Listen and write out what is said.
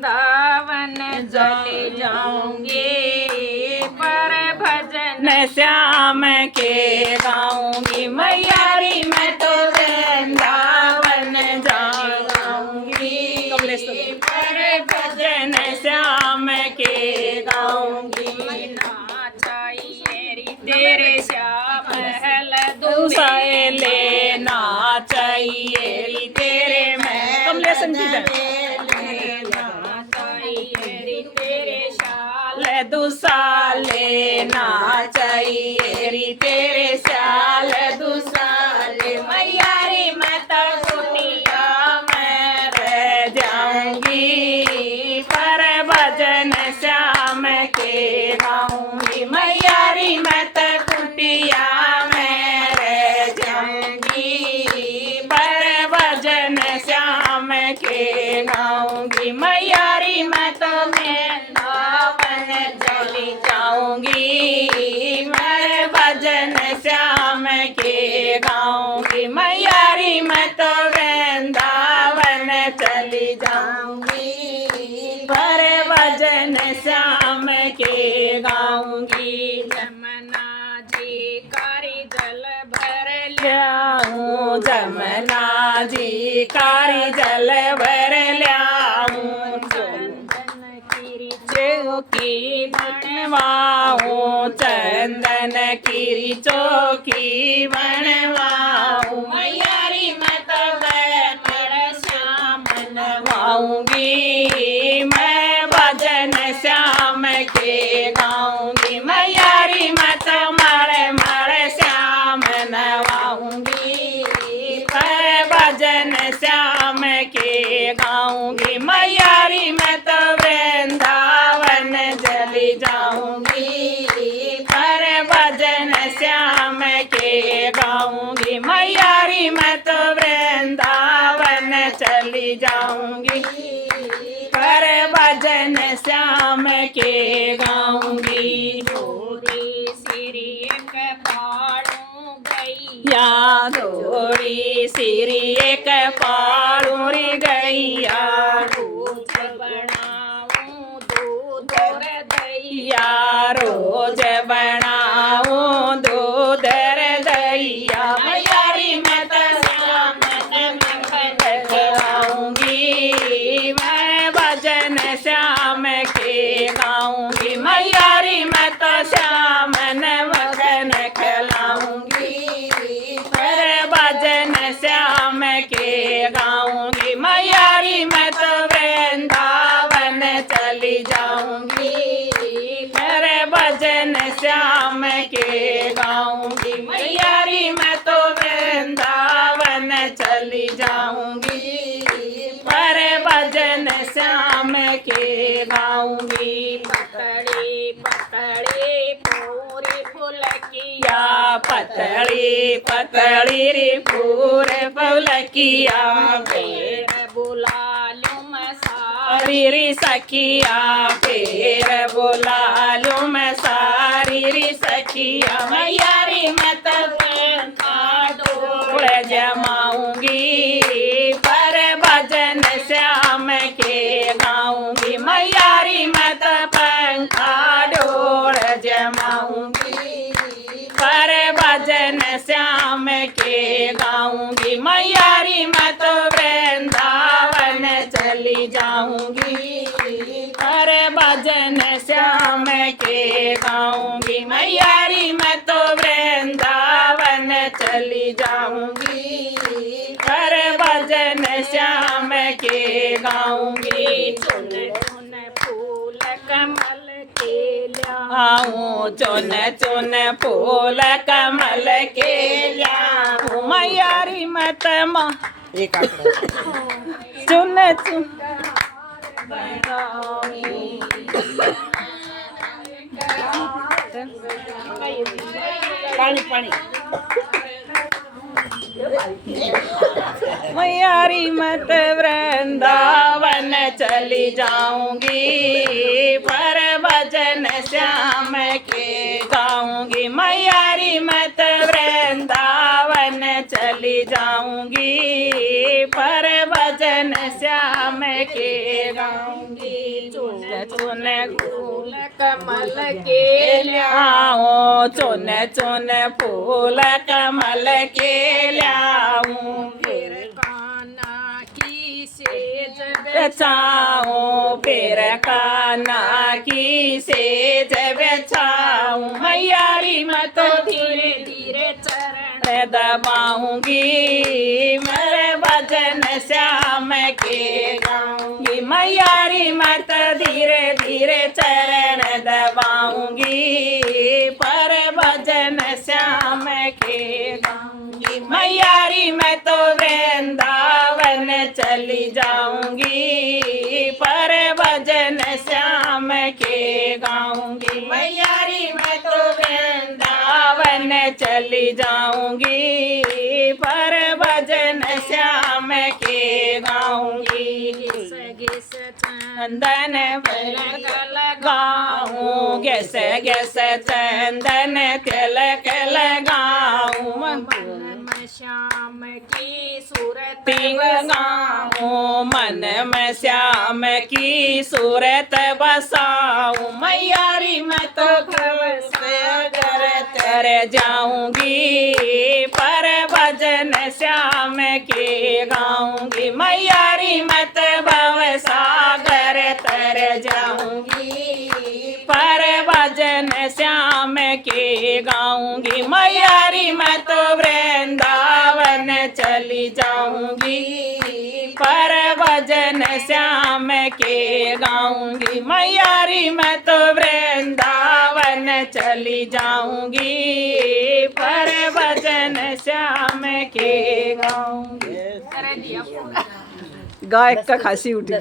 वृंदावन चली जाऊंगी, पर भजन श्याम के गाऊंगी। मैयारी मैं तो वृंदावन जाऊंगी, पर भजन श्याम के गाऊंगी। चाहिए तेरे श्याम हल दूसाए लेना चाहिए तेरे मैं कमले संगीत दूसा लेना चाहिए री तेरे साल दूसा ले। मैयारी मैं तो कुटिया में रह जाऊंगी, पर भजन श्याम के गाऊंगी। मैयारी मैं तो कुटिया में रह जाऊंगी, पर भजन श्याम के गाऊंगी। मैयारी मैं तो चली जाऊंगी, मैं भजन श्याम के गाऊंगी। मैयारी मैं तो वृंदावन चली जाऊंगी, पर भजन श्याम के गाऊंगी। जमुना जी कारी जल भर लाऊं, जमुना जी कारी जल भर लाऊं। चौकी बनवाऊं, चंदन की चौकी बनवाऊं। मैयारी मैं तो गण श्याम नवाऊंगी, मैं भजन श्याम के गाऊंगी। मैयारी मैं तो मरे मरे श्याम नवाऊंगी, पर भजन श्याम के गाऊंगी। मैयारी मैं तो वृंदावन चली जाऊंगी, पर भजन श्याम के गाऊंगी। मैयारी मैं तो वृंदावन चली जाऊंगी, पर भजन श्याम के गाऊंगी। थोड़ी सिरी एक पाड़ू गैया, थोड़ी सिरी एक पाड़ू री गैया। रोज बनाऊं दूध दहिया। मैयारी मैं तो श्याम खिलाऊंगी, मैं भजन श्याम के गाऊंगी। मैयारी मैं तो श्याम मखन खिलाऊंगी, पर भजन श्याम के गाऊंगी। मैयारी मैं तो वृंदावन चली जाऊंगी, भजन श्याम के गाऊंगी। मैयारी मैं तो वृंदावन चली जाऊंगी, पर भजन श्याम के गाऊंगी। पतड़ी पतड़ी पूरे फुलकिया, पतड़ी पतड़ी रे पूरे फुलकिया। फिर बुला लूं मैं सारी री सखिया, फिर बुला लूं मैं सारी री सखिया। मैयारी मैं तो डोल जमाऊंगी, पर भजन श्याम के गाऊंगी। मैयारी मैं तो पंखा डोल जमाऊंगी, पर भजन श्याम के गाऊंगी। मैयारी मैं तो वृंदावन चली जाऊंगी, पर भजन श्याम के गाऊंगी। मैयारी मैं तो वृंदावन चली जाऊंगी, पर भजन श्याम के गाऊंगी। चुन चुन फूल कमल के लाऊं, चुन चुन फूल कमल के लाऊं। मैयारी मैं तो चुन चुन पानी पानी। मैयारी मैं तो वृंदावन चली जाऊंगी, पर भजन श्याम के गाऊंगी। मैयारी मैं तो वृंदावन चली जाऊंगी, पर भजन श्याम श्याम के गाऊंगी चुन चुन फूल कमल के ल्याऊं चुन चुन फूल कमल के ल्याऊं फिर कान्हा की सेज बेचाऊं फिर कान्हा की सेज बेचाऊं मैयारी मत धीरे धीरे चरण दबाऊंगी मेरे भजन श्याम के गाऊंगी मैयारी मत धीरे धीरे चरण दबाऊंगी पर भजन श्याम के गाऊंगी मैयारी मैं तो वृंदावन चली जाऊंगी पर भजन श्याम के गाऊंगी मैयारी मैं तो वृंदावन चली जाऊंगी पर भजन श्याम के गाऊंगी घिस चंदन तिलक लगाऊं गैस गैस चंदन तिलक लगाऊं मन श्याम की सूरत गाऊं मन में श्याम की सूरत बसाऊं मैयारी मैं तो सागर तर जाऊंगी पर भजन श्याम के गाऊंगी मैयारी मत भव सागर तर जाऊंगी पर भजन श्याम के गाऊंगी मैयारी मैं तो वृंदावन चली जाऊंगी पर भजन श्याम के गाऊंगी मैयारी मैं तो वृंदावन चली जाऊंगी पर भजन श्याम के गाऊंगी। कर दिया पूरा। गायक का खांसी उठी